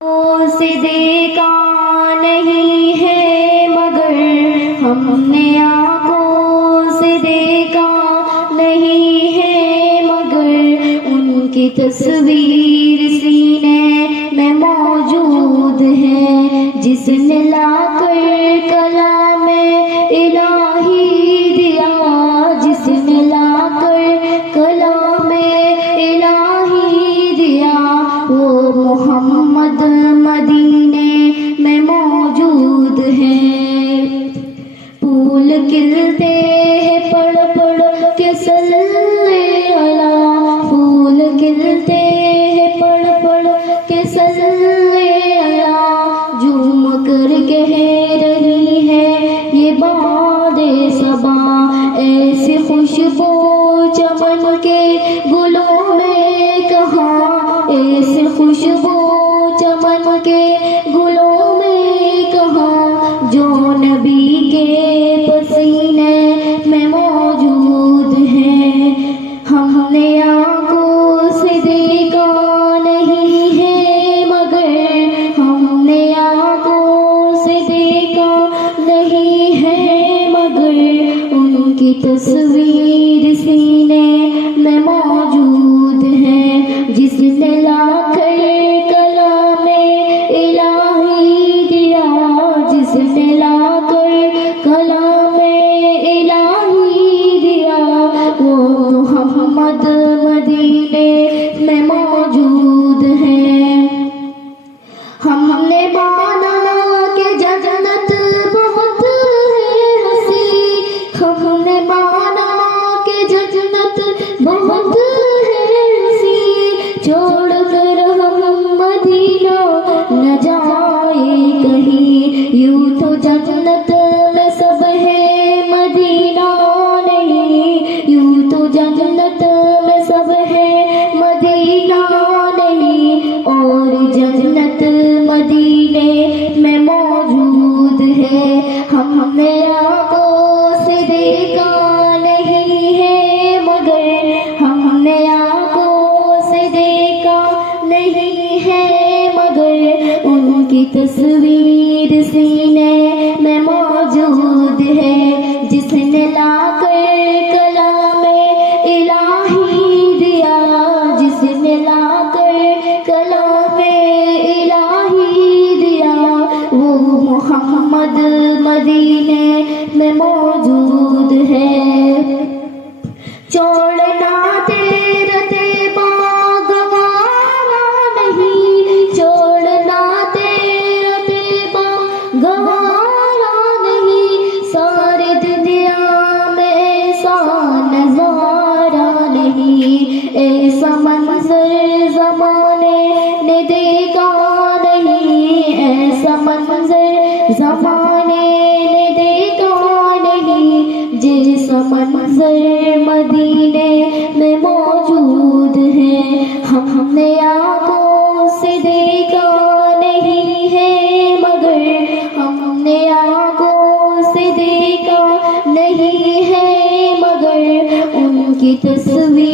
سے دیکھا نہیں ہے مگر ہم نے آنکھوں سے دیکھا نہیں ہے مگر ان کی تصویر سینے میں موجود ہے، جس نے لا کر کلام الہی دیا، جس نے لا کر کلام الہی دیا، وہ محمد مدینے میں موجود ہے۔ پھول کھلتے ہیں پڑھ پڑھ کے صلی اللہ، پھول کھلتے ہیں پڑھ پڑھ کے صلی اللہ، جھوم کر کہہ رہی ہے یہ باد صبا، ایسی خوشبو چمن کے گلوں میں کہاں، ایسی خوشبو چمن کے گلوں میں کہاں، جو نبی کے پسینے میں موجود ہے۔ ہم نے آنکھوں سے دیکھا نہیں ہے مگر، ہم نے آنکھوں سے دیکھا نہیں ہے مگر ان کی تصویر سینے میں موجود ہے، جس نے لا کر کلام الہی دیا، جس نے لا کر کلام الہی دیا، وہ محمد مدینے میں موجود ہے۔ ہم نے مانا کہ جنت بہت ہے حسین، ہم نے مانا کہ جنت بہت ہے حسین، چھوڑ کر ہم مدینہ نہ جائے کہیں، یوں تو جنت میں سب ہے مدینہ نہیں، یوں تو جنت میں سب ہے مدینہ نہیں، اور جنت مدینے میں موجود ہے۔ ہم نے آنکھوں سے دیکھا نہیں ہے مگر، ہم نے آنکھوں سے دیکھا نہیں ہے مگر ان کی تصویر سینے میں موجود ہے، جس نے لا کر کلام الہی دیا، جس نے لا کر کلام الہی دیا، وہ محمد مدینے میں موجود ہے۔ چھوڑنا تیرا طیبہ گوارا نہیں، چھوڑنا تیرا طیبہ گوارا نہیں، ساری دنیا میں ایسا نظارہ نہیں، ایسا منظر زمانے نے دیکھا نہیں، ایسا منظر زمانے نے دیکھا نہیں، جیسا منظر مدینے میں موجود ہے۔ ہم نے آنکھوں سے دیکھا نہیں ہے مگر، ہم نے آنکھوں سے دیکھا نہیں ہے مگر ان کی تصویر